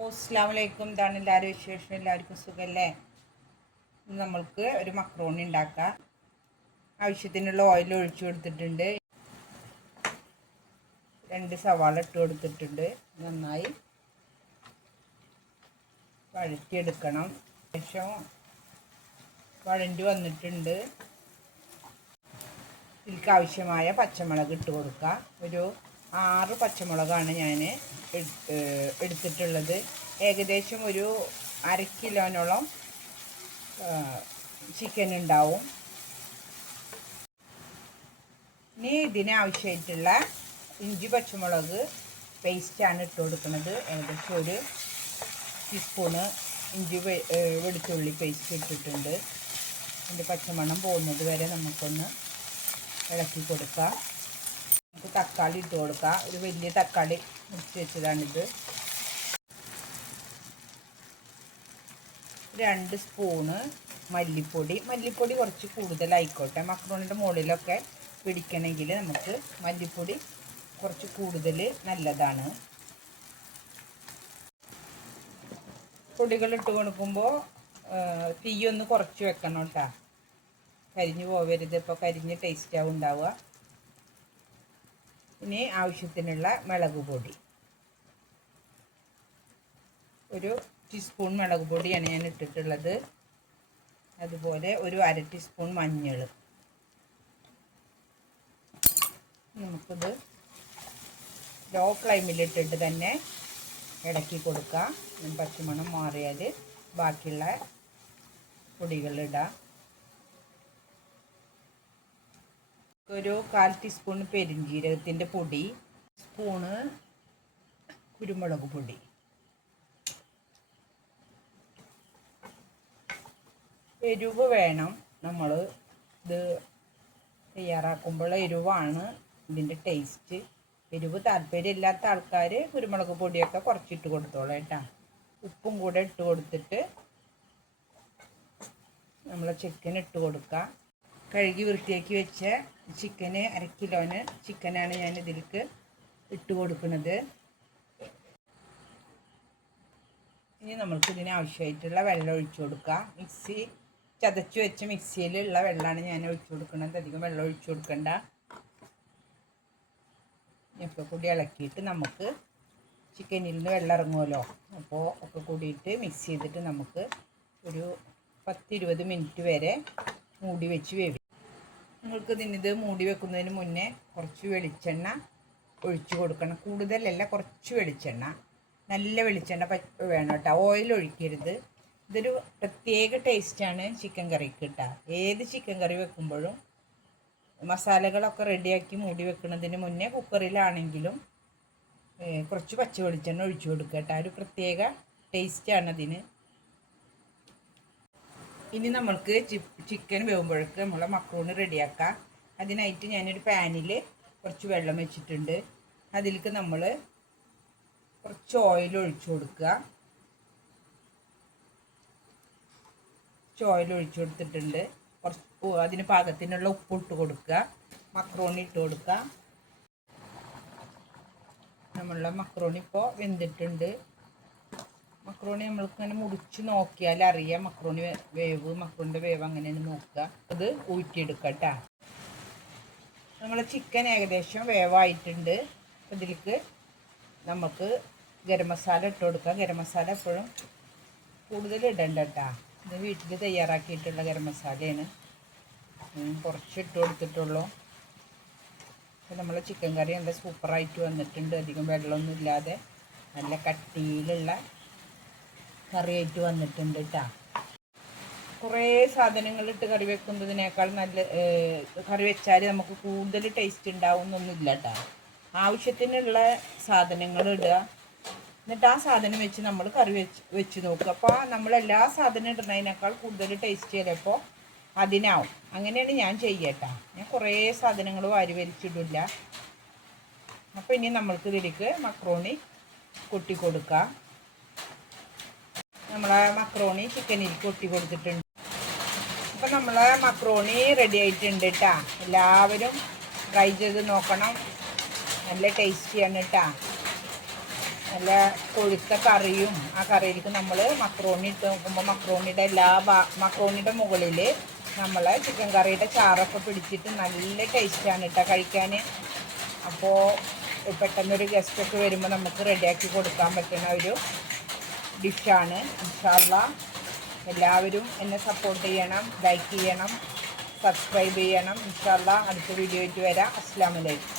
അസ്സലാമലൈക്കും. ഇതാണ് എല്ലാവരും വിശേഷം. എല്ലാവർക്കും സുഖമല്ലേ? ഇന്ന് നമ്മൾക്ക് ഒരു മക്രോണി ഉണ്ടാക്കാം. ആവശ്യത്തിനുള്ള ഓയിൽ ഒഴിച്ചു കൊടുത്തിട്ടുണ്ട്. 2 സവാള ഇട്ട് കൊടുത്തിട്ടുണ്ട്. നന്നായി വഴറ്റിയെടുക്കണം. ശേഷം വഴണ്ടി വന്നിട്ടുണ്ട്. ഇതിലേക്ക് ആവശ്യമായ പച്ചമുളക് ഇട്ട് കൊടുക്കുക. ഒരു 6 പച്ചമുളകാണ് ഞാൻ എടുത്തിട്ടുള്ളത്. ഏകദേശം ഒരു 1/2 കിലോനോളം ചിക്കൻ ഉണ്ടാവും. ഇനി ഇതിനാവശ്യമായിട്ടുള്ള ഇഞ്ചി പച്ചമുളക് പേസ്റ്റാണ് ഇട്ട് കൊടുക്കുന്നത്. ഏകദേശം ഒരു ടീസ്പൂണ് ഇഞ്ചി വെളുത്തുള്ളി പേസ്റ്റ് ഇട്ടിട്ടുണ്ട്. അതിൻ്റെ പച്ചമണം പോകുന്നത് വരെ നമുക്കൊന്ന് ഇളക്കി കൊടുക്കാം. നമുക്ക് തക്കാളി ഇട്ട് കൊടുക്കാം. ഒരു വലിയ തക്കാളി മുറിച്ച് വെച്ചതാണിത്. 2 സ്പൂണ് മല്ലിപ്പൊടി കുറച്ച് കൂടുതലായിക്കോട്ടെ. മക്രോണിൻ്റെ മുകളിലൊക്കെ പിടിക്കണമെങ്കിൽ നമുക്ക് മല്ലിപ്പൊടി കുറച്ച് കൂടുതൽ നല്ലതാണ്. പൊടികൾ ഇട്ട് കൊടുക്കുമ്പോൾ തീയൊന്ന് കുറച്ച് വെക്കണം കേട്ടോ. കരിഞ്ഞു പോവരുത്. ഇപ്പോൾ കരിഞ്ഞ ടേസ്റ്റാവും ഉണ്ടാവുക. ഇനി ആവശ്യത്തിനുള്ള മുളക് പൊടി, ഒരു ടീസ്പൂൺ മുളക് പൊടിയാണ് ഞാൻ ഇട്ടിട്ടുള്ളത്. അതുപോലെ ഒരു 1/2 ടീസ്പൂൺ മഞ്ഞൾ. നമുക്കിത് ലോ ഫ്ലെയിമിലിട്ടിട്ട് തന്നെ ഇളക്കി കൊടുക്കാം. പച്ചമണം മാറിയാൽ ബാക്കിയുള്ള പൊടികളിടാം. ഒരു 1/4 ടീസ്പൂൺ പെരിഞ്ജീരകത്തിൻ്റെ പൊടി, സ്പൂണ് കുരുമുളക് പൊടി. എരിവ് വേണം. നമ്മൾ ഇത് തയ്യാറാക്കുമ്പോൾ എരിവാണ് ഇതിൻ്റെ ടേസ്റ്റ്. എരിവ് താല്പര്യമില്ലാത്ത ആൾക്കാർ കുരുമുളക് പൊടിയൊക്കെ കുറച്ചിട്ട് കൊടുത്തോളാം കേട്ടോ. ഉപ്പും കൂടെ ഇട്ട് കൊടുത്തിട്ട് നമ്മൾ ചിക്കൻ ഇട്ട് കൊടുക്കുക. കഴുകി വൃത്തിയാക്കി വെച്ച ചിക്കന് 1/2 കിലോന് ചിക്കനാണ് ഞാൻ ഇതിലേക്ക് ഇട്ട് കൊടുക്കുന്നത്. ഇനി നമ്മൾക്ക് ഇതിനാവശ്യമായിട്ടുള്ള വെള്ളം ഒഴിച്ചു കൊടുക്കാം. ചതച്ച് വെച്ച മിക്സിയിലുള്ള വെള്ളമാണ് ഞാൻ ഒഴിച്ചു കൊടുക്കുന്നത്. അധികം വെള്ളം ഒഴിച്ചു കൊടുക്കണ്ട. ഒക്കെ കൂടി ഇളക്കിയിട്ട് നമുക്ക് ചിക്കനിൽ നിന്ന് വെള്ളം ഇറങ്ങുമല്ലോ, അപ്പോൾ ഒക്കെ കൂടിയിട്ട് മിക്സ് ചെയ്തിട്ട് നമുക്ക് ഒരു 10-20 മിനിറ്റ് വരെ മൂടി വെച്ച് വേവിക്കും. നിങ്ങൾക്ക് ഇതിനിത് മൂടി വെക്കുന്നതിന് മുന്നേ കുറച്ച് വെളിച്ചെണ്ണ ഒഴിച്ചു കൊടുക്കണം. കൂടുതലല്ല, കുറച്ച് വെളിച്ചെണ്ണ. നല്ല വെളിച്ചെണ്ണ വേണം കേട്ടോ. ഓയിൽ ഒഴിക്കരുത്. ഇതൊരു പ്രത്യേക ടേസ്റ്റാണ് ചിക്കൻ കറിക്ക് കേട്ടോ. ഏത് ചിക്കൻ കറി വെക്കുമ്പോഴും മസാലകളൊക്കെ റെഡിയാക്കി മൂടി വെക്കുന്നതിന് മുന്നേ കുക്കറിലാണെങ്കിലും കുറച്ച് പച്ച വെളിച്ചെണ്ണ ഒഴിച്ചു കൊടുക്കുക കേട്ടോ. ഒരു പ്രത്യേക ടേസ്റ്റാണതിന്. ഇനി നമ്മൾക്ക് ചിക്കൻ വേകുമ്പോഴേക്ക് നമ്മളെ മക്രോണി റെഡിയാക്കാം. അതിനായിട്ട് ഞാനൊരു പാനിൽ കുറച്ച് വെള്ളം വെച്ചിട്ടുണ്ട്. അതിലേക്ക് നമ്മൾ കുറച്ച് ഓയിൽ ഒഴിച്ചു കൊടുക്കുക. കുറച്ച് ഓയിൽ ഒഴിച്ചു കൊടുത്തിട്ടുണ്ട്. കുറച്ച് അതിന് പാകത്തിനുള്ള ഉപ്പ് ഇട്ട് കൊടുക്കുക. മക്രോണി ഇട്ട് കൊടുക്കുക. നമ്മളുടെ മക്രോണി ഇപ്പോൾ വെന്തിട്ടുണ്ട്. മക്രോണി നമ്മൾക്ക് അങ്ങനെ മുറിച്ച് നോക്കിയാൽ അറിയാം മക്രോണിൻ്റെ വേവ് അങ്ങനെയാണ് നോക്കുക. അത് ഊറ്റിയെടുക്കുക കേട്ടോ. നമ്മൾ ചിക്കൻ ഏകദേശം വേവായിട്ടുണ്ട്. അതിലേക്ക് നമുക്ക് ഗരം മസാല ഇട്ട് കൊടുക്കാം. ഗരം മസാല എപ്പോഴും കൂടുതൽ ഇടണ്ട കേട്ടോ. ഇത് വീട്ടിൽ തയ്യാറാക്കിയിട്ടുള്ള ഗരം മസാലയാണ്. കുറച്ച് ഇട്ട് കൊടുത്തിട്ടുള്ളൂ. അപ്പോൾ നമ്മളെ ചിക്കൻ കറി നല്ല സൂപ്പറായിട്ട് വന്നിട്ടുണ്ട്. അധികം വെള്ളമൊന്നും ഇല്ലാതെ നല്ല കട്ടിയിലുള്ള കറിയായിട്ട് വന്നിട്ടുണ്ട് കേട്ടോ. കുറേ സാധനങ്ങളിട്ട് കറി വെക്കുന്നതിനേക്കാൾ നല്ല കറി വെച്ചാൽ നമുക്ക് കൂടുതൽ ടേസ്റ്റ് ഉണ്ടാവും എന്നൊന്നുമില്ല കേട്ടോ. ആവശ്യത്തിനുള്ള സാധനങ്ങൾ ഇടുക. എന്നിട്ട് ആ സാധനം വെച്ച് നമ്മൾ കറി വെച്ച് നോക്കുക. അപ്പോൾ നമ്മളെല്ലാ സാധനം ഇടുന്നതിനേക്കാൾ കൂടുതൽ ടേസ്റ്റ് ചിലപ്പോൾ അതിനാവും. അങ്ങനെയാണ് ഞാൻ ചെയ്യട്ടോ. ഞാൻ കുറേ സാധനങ്ങൾ വാരി വലിച്ചിടില്ല. അപ്പോൾ ഇനി നമ്മൾക്ക് ഇതിലേക്ക് മക്രോണി കൊട്ടി കൊടുക്കാം. നമ്മളെ മക്രോണി ചിക്കനിൽ കൊട്ടി കൊടുത്തിട്ടുണ്ട്. അപ്പോൾ നമ്മളെ മക്രോണി റെഡി ആയിട്ടുണ്ട് കേട്ടോ. എല്ലാവരും ട്രൈ ചെയ്ത് നോക്കണം. നല്ല ടേസ്റ്റിയാണ് കേട്ടോ. നല്ല കൊഴുത്ത കറിയും ആ കറിയിലേക്ക് നമ്മൾ മക്രോണി ഇട്ട് നോക്കുമ്പോൾ മക്രോണിയുടെ മക്രോണിയുടെ മുകളിൽ നമ്മൾ ചിക്കൻ കറിയുടെ ചാറൊക്കെ പിടിച്ചിട്ട് നല്ല ടേസ്റ്റാണ് കേട്ടോ കഴിക്കാൻ. അപ്പോൾ പെട്ടെന്നൊരു ഗസ്റ്റൊക്കെ വരുമ്പോൾ നമുക്ക് റെഡിയാക്കി കൊടുക്കാൻ പറ്റുന്ന ഒരു ഡിഷാണ്. ഇൻഷാ അല്ലാഹ് എല്ലാവരും എന്നെ സപ്പോർട്ട് ചെയ്യണം, ലൈക്ക് ചെയ്യണം, സബ്സ്ക്രൈബ് ചെയ്യണം. ഇൻഷാ അല്ലാഹ് അടുത്ത വീഡിയോ ആയിട്ട് വരാം. അസ്സലാമു അലൈക്കും.